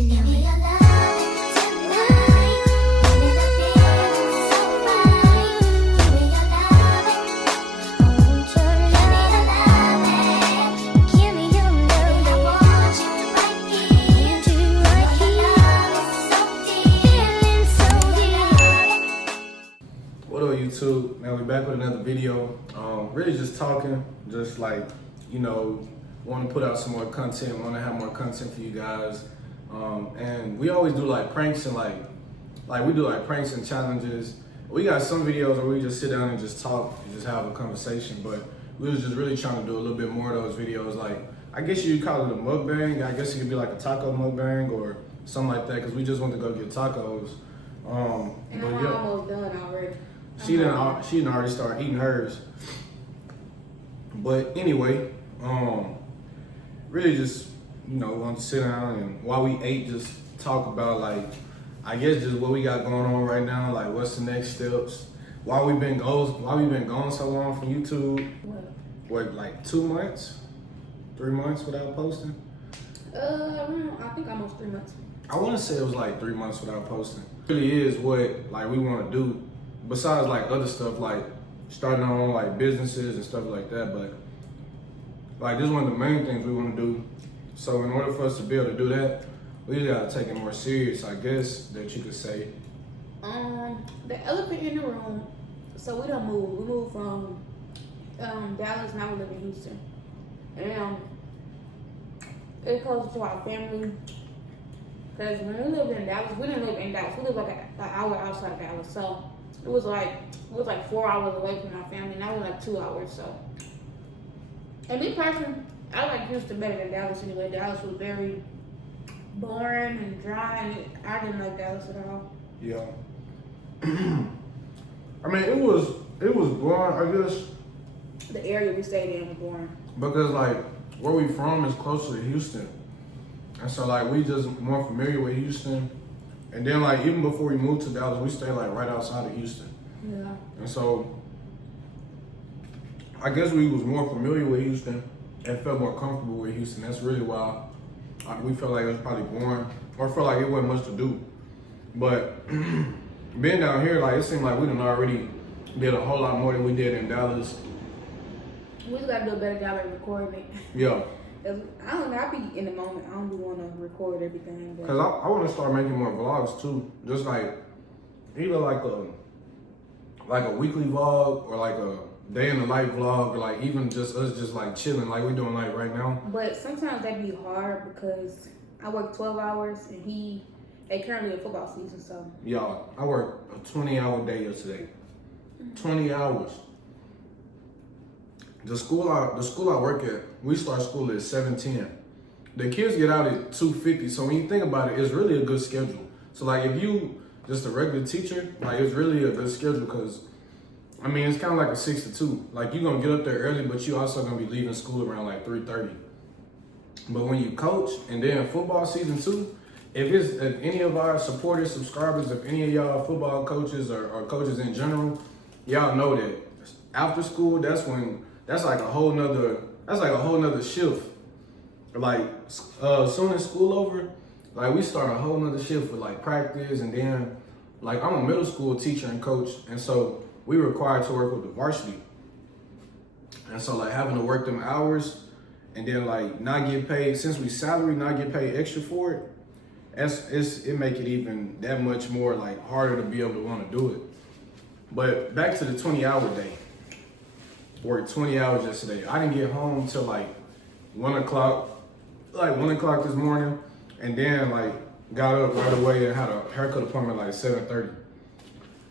Legendary. What up, YouTube? Now we're back with another video. Really just talking, just like, want to put out some more content, want to have more content for you guys. And we always do like pranks and like we do like pranks and challenges. We got some videos where we just sit down and just talk and just have a conversation, but we was just really trying to do a little bit more of those videos. Like, I guess you'd call it a mukbang. I guess it could be like a taco mukbang or something like that, because we just went to go get tacos. And I'm almost done already. She didn't already start eating hers. But anyway, really just, want to sit down and while we ate, just talk about like, I guess just what we got going on right now, like what's the next steps, why we been gone so long from YouTube. What, like 2 months, 3 months without posting? I think almost 3 months. I want to say it was like 3 months without posting. It really is what like we want to do. Besides like other stuff, like starting our own like businesses and stuff like that, but like this is one of the main things we want to do. So in order for us to be able to do that, we just gotta take it more serious, I guess, that you could say. The elephant in the room. So we don't move. We moved from Dallas, now we live in Houston, and it's close to our family. Because when we lived in Dallas, we didn't live in Dallas. We lived like an hour outside of Dallas, so. It was like 4 hours away from my family. Now we're like 2 hours. So, and me personally, I like Houston better than Dallas anyway. Dallas was very boring and dry, and I didn't like Dallas at all. Yeah. I mean, it was boring, I guess. The area we stayed in was boring. Because like where we from is closer to Houston, and so like we just more familiar with Houston. And then like even before we moved to Dallas, we stayed like right outside of Houston. Yeah. And so I guess we was more familiar with Houston and felt more comfortable with Houston. That's really why we felt like it was probably boring, or felt like it wasn't much to do. But being down here, like it seemed like we done already did a whole lot more than we did in Dallas. We just gotta do a better job at recording it. Yeah. I don't know, I be in the moment. I don't be want to record everything. Because I want to start making more vlogs too. Just like, either like a weekly vlog or like a day in the life vlog, or like even just us just like chilling like we're doing like right now. But sometimes that'd be hard because I work 12 hours and they currently in football season, so. Y'all, I worked a 20-hour day yesterday. 20 hours. The school I work at, we start school at 7:10. The kids get out at 2:50. So when you think about it, it's really a good schedule. So like if you just a regular teacher, like it's really a good schedule, because I mean it's kind of like a 6 to 2. Like you're gonna get up there early, but you also gonna be leaving school around like 3:30. But when you coach, and then football season too, if any of our supporters, subscribers, if any of y'all football coaches or coaches in general, y'all know that after school, that's like a whole nother shift. Like soon as school over, like we start a whole nother shift with like practice, and then like I'm a middle school teacher and coach, and so we required to work with the varsity. And so like having to work them hours and then like not get paid, since we salary, not get paid extra for it, it make it even that much more like harder to be able to want to do it. But back to the 20-hour day. Worked 20 hours yesterday. I didn't get home till like 1 o'clock this morning, and then like got up right away and had a haircut appointment like 7:30.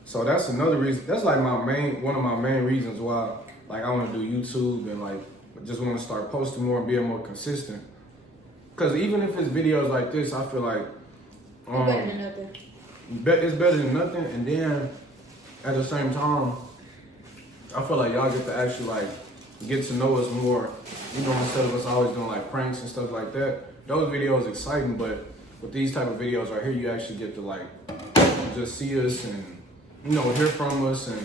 So that's another reason. That's like one of my main reasons why like I want to do YouTube and like just want to start posting more and being more consistent. Because even if it's videos like this, I feel like better than nothing. It's better than nothing, and then at the same time, I feel like y'all get to actually like get to know us more, instead of us always doing like pranks and stuff like that. Those videos exciting, but with these type of videos right here, you actually get to like just see us and hear from us and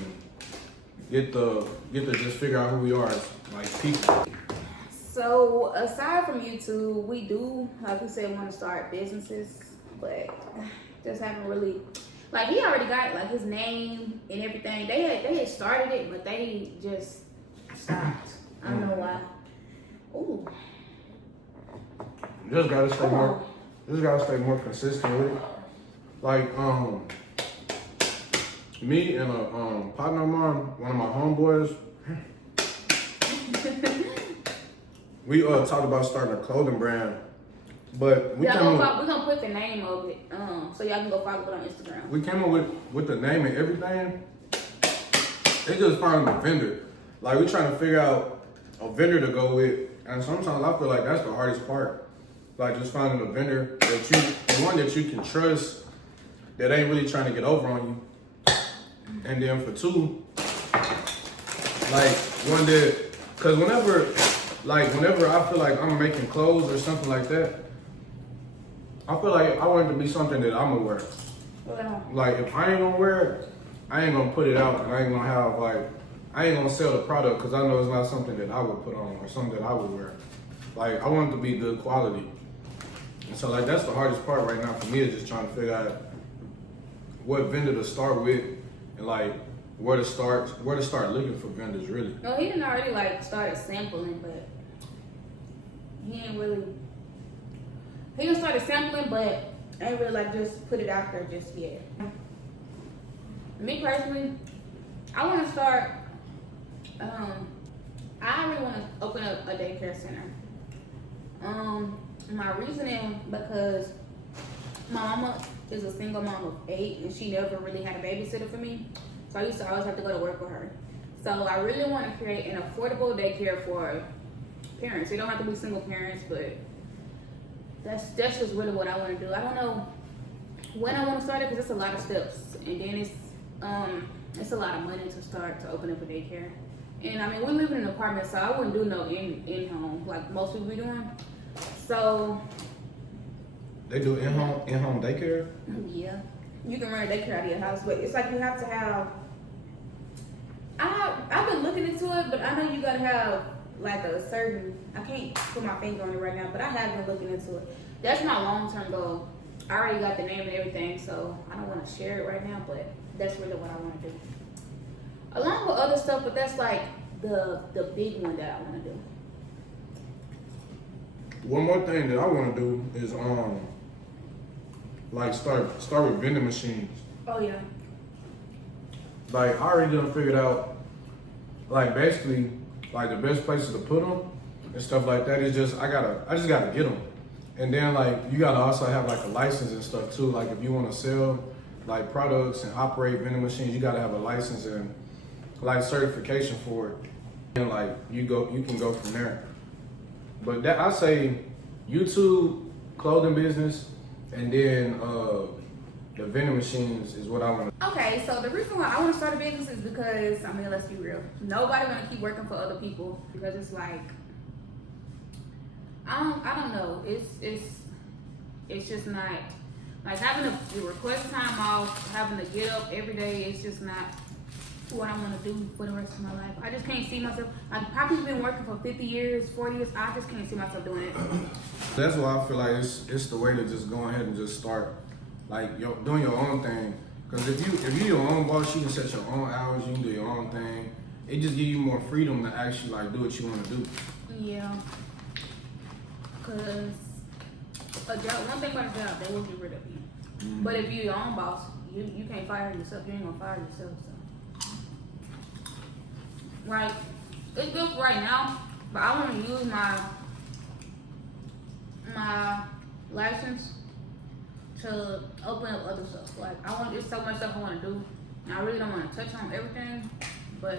get to just figure out who we are as like people. So aside from YouTube, we do, like we said, want to start businesses, but just haven't really. Like he already got like his name and everything. They had started it, but they just stopped. I don't know why. Ooh. Just gotta stay more. Just gotta stay more consistent with it. Like me and a partner of mine, one of my homeboys. We talked about starting a clothing brand, but we're gonna put the name of it, so y'all can go follow it on Instagram. We came up with the name and everything. They just finding a vendor. Like we trying to figure out a vendor to go with, and sometimes I feel like that's the hardest part. Like just finding a vendor the one that you can trust, that ain't really trying to get over on you. And then for two, like one that, cause whenever I feel like I'm making clothes or something like that, I feel like I want it to be something that I'm gonna wear. Yeah. Like if I ain't gonna wear it, I ain't gonna put it out, and I ain't gonna have I ain't gonna sell the product because I know it's not something that I would put on or something that I would wear. Like I want it to be good quality. And so like that's the hardest part right now for me, is just trying to figure out what vendor to start with, and like where to start looking for vendors really. No, he didn't already like started sampling, but he ain't really. He just started sampling, but ain't really like just put it out there just yet. Me personally, I want to start. I really want to open up a daycare center. My reasoning, because my mama is a single mom of 8 and she never really had a babysitter for me. So I used to always have to go to work with her. So I really want to create an affordable daycare for parents. They don't have to be single parents, but that's just really what I want to do. I don't know when I want to start it because it's a lot of steps, and then it's a lot of money to start to open up a daycare. And I mean, we live in an apartment, so I wouldn't do no in-home like most people be doing. So they do in-home daycare? Yeah. You can run a daycare out of your house, but it's like you have to have. I've been looking into it, but I know you gotta have like a certain. I can't put my finger on it right now, but I have been looking into it. That's my long-term goal. I already got the name and everything, so I don't want to share it right now, but that's really what I want to do. Along with other stuff, but that's like the big one that I want to do. One more thing that I want to do is like start with vending machines. Oh yeah. Like I already done figured out, like basically, like the best places to put them and stuff like that is just I just gotta get them, and then like you gotta also have like a license and stuff too. Like if you want to sell like products and operate vending machines, you gotta have a license and like certification for it, and like you can go from there. But that I say YouTube, clothing business, and then the vending machines is what I want to. Okay, so the reason why I want to start a business is because, I mean, let's be real. Nobody want to keep working for other people because it's like, I don't know. It's just not, like having to request time off, having to get up every day, it's just not what I want to do for the rest of my life. I just can't see myself, like Poppy's been working for 50 years, 40 years, I just can't see myself doing it. That's why I feel like it's the way to just go ahead and just start, like doing your own thing. Because if you're your own boss, you can set your own hours, you can do your own thing. It just gives you more freedom to actually like do what you want to do. Yeah. Because a job, one thing about a job, they will get rid of you. Mm-hmm. But if you're your own boss, you can't fire yourself. You ain't gonna fire yourself. So. Right, it's good for right now, but I want to use my license to open up other stuff. Like there's so much stuff I want to do. And I really don't want to touch on everything, but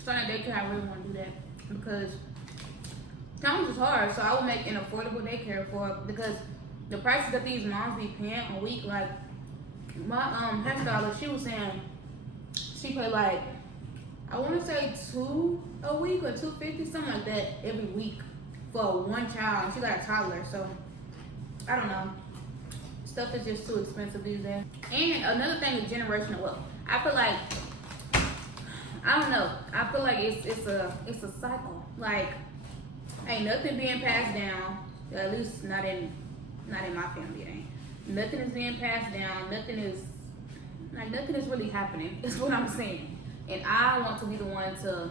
starting a daycare, I really want to do that because times is hard. So I will make an affordable daycare because the prices that these moms be paying a week, like my hairstylist, she was saying she paid like, I want to say $2 a week or $250, something like that, every week for one child. She got a toddler, so I don't know. Stuff is just too expensive these days. And another thing is generational wealth. I feel like, I don't know. I feel like it's a cycle. Like Ain't nothing being passed down. At least not in my family. It ain't. Nothing is being passed down. Nothing is really happening. Is what I'm saying. And I want to be the one to,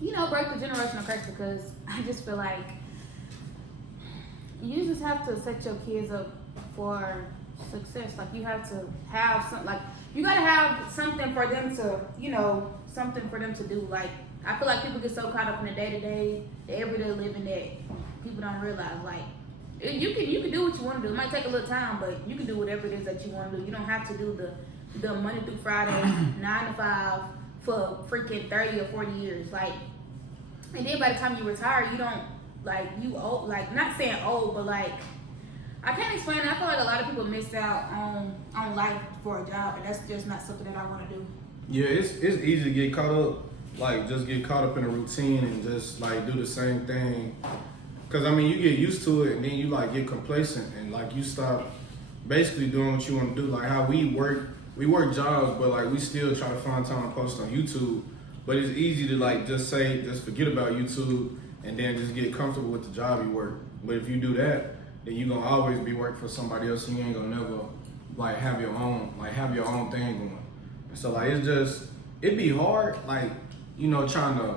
break the generational curse, because I just feel like you just have to set your kids up for success. Like, you have to have something. Like, you gotta have something for them to, something for them to do. Like, I feel like people get so caught up in the day-to-day, the everyday living, that people don't realize, like, you can do what you want to do. It might take a little time, but you can do whatever it is that you want to do. You don't have to do the Monday through Friday 9 to 5 for freaking 30 or 40 years. Like, and then by the time you retire, you don't, like, you old, like, not saying old, but like, I can't explain it. I feel like a lot of people miss out on life for a job, and that's just not something that I want to do. Yeah, it's easy to get caught up, like, just get caught up in a routine and just, like, do the same thing. Because, I mean, you get used to it, and then you, like, get complacent, and, like, you stop basically doing what you want to do. Like, how we work jobs, but, like, we still try to find time to post on YouTube. But it's easy to, like, just forget about YouTube and then just get comfortable with the job you work. But if you do that, then you're going to always be working for somebody else, and you ain't going to never, like, have your own thing going. So, like, it'd be hard, like, trying to,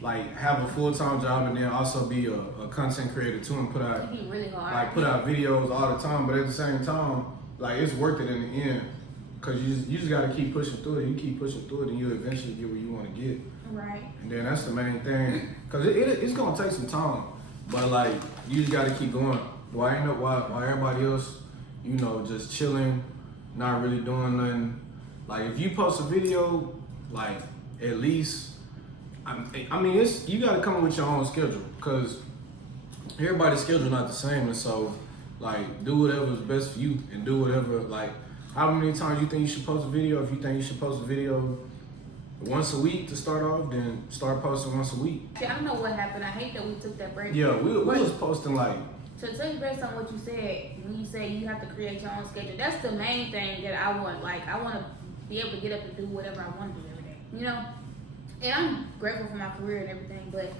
like, have a full-time job and then also be a content creator too, and It'd be really hard. like, put out videos all the time. But at the same time, like, it's worth it in the end, because you just got to keep pushing through it. You keep pushing through it, and you eventually get where you want to get. Right. And then that's the main thing, because it's going to take some time. But, like, you just got to keep going. Why everybody else, just chilling, not really doing nothing. Like, if you post a video, like, at least, I mean, you got to come up with your own schedule, because everybody's schedule not the same. And so, like, do whatever's best for you, and do whatever, like, how many times you think you should post a video. If you think you should post a video once a week to start off, then start posting once a week. I don't know what happened. I hate that we took that break. Yeah, we was posting, like, to tell you based on what you said, when you say you have to create your own schedule, that's the main thing that I want. Like, I want to be able to get up and do whatever I want to do every day, And I'm grateful for my career and everything, but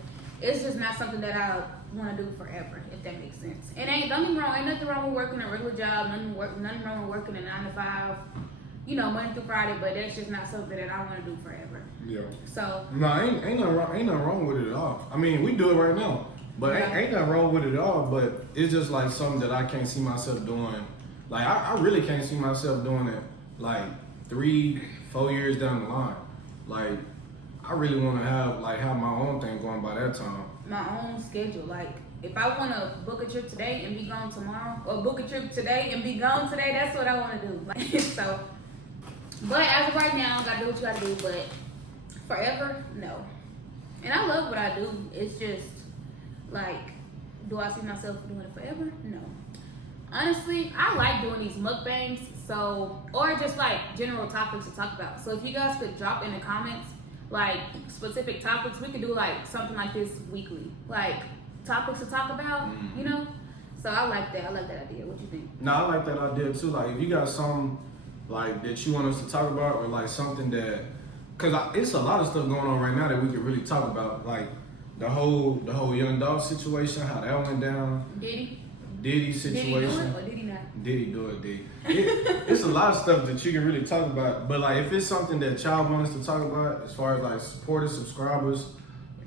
it's just not something that I want to do forever, if that makes sense. And don't get me wrong, ain't nothing wrong with working a regular job, nothing wrong with working a 9 to 5, Monday through Friday, but that's just not something that I want to do forever. Yeah. So. No, ain't nothing wrong with it at all. I mean, we do it right now. But ain't nothing wrong with it at all, but it's just, like, something that I can't see myself doing. Like, I really can't see myself doing it, like, 3-4 years down the line. Like, I really want to have my own thing going by that time. My own schedule. Like, if I want to book a trip today and be gone tomorrow, or book a trip today and be gone today, that's what I want to do. Like, so, but as of right now, gotta do what you gotta do, but forever, no. And I love what I do. It's just, like, do I see myself doing it forever? No. Honestly, I like doing these mukbangs, or just, like, general topics to talk about. So if you guys could drop in the comments, like, specific topics, we could do, like, something like this weekly. Like, topics to talk about, So I like that. I like that idea. What you think? No, I like that idea too. Like, if you got something, like, that you want us to talk about, or, like, something that, because it's a lot of stuff going on right now that we could really talk about. Like, the whole Young Dolph situation, how that went down. Diddy situation. Did he do it or did he not? Did he do it? It's a lot of stuff that you can really talk about. But, like, if it's something that y'all want us to talk about, as far as, like, supporters, subscribers,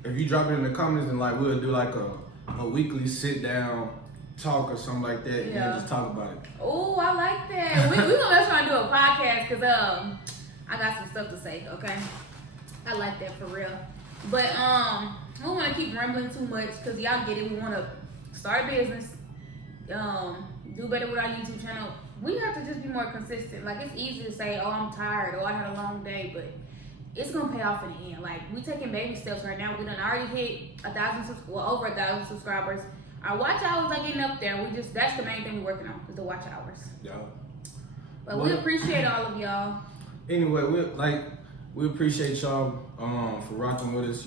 if you drop it in the comments, then, like, we'll do, like, a weekly sit down talk or something like that, and then just talk about it. Oh, I like that. we gonna try to do a podcast, because I got some stuff to say. Okay, I like that for real. But we don't want to keep rambling too much, because y'all get it. We want to start a business, do better with our YouTube channel. We have to just be more consistent. Like, it's easy to say, oh, I'm tired, or I had a long day, but it's gonna pay off in the end. Like, we taking baby steps right now. We done already hit over 1,000 subscribers. Our watch hours are getting up there. That's the main thing we're working on, is the watch hours. Yeah. But we appreciate all of y'all. Anyway, we appreciate y'all for rocking with us.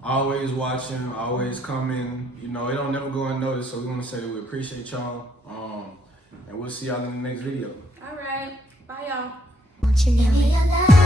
Always watching, always coming. It don't never go unnoticed. So we want to say that we appreciate y'all. And we'll see y'all in the next video. All right. Bye, y'all. Won't you know me alive?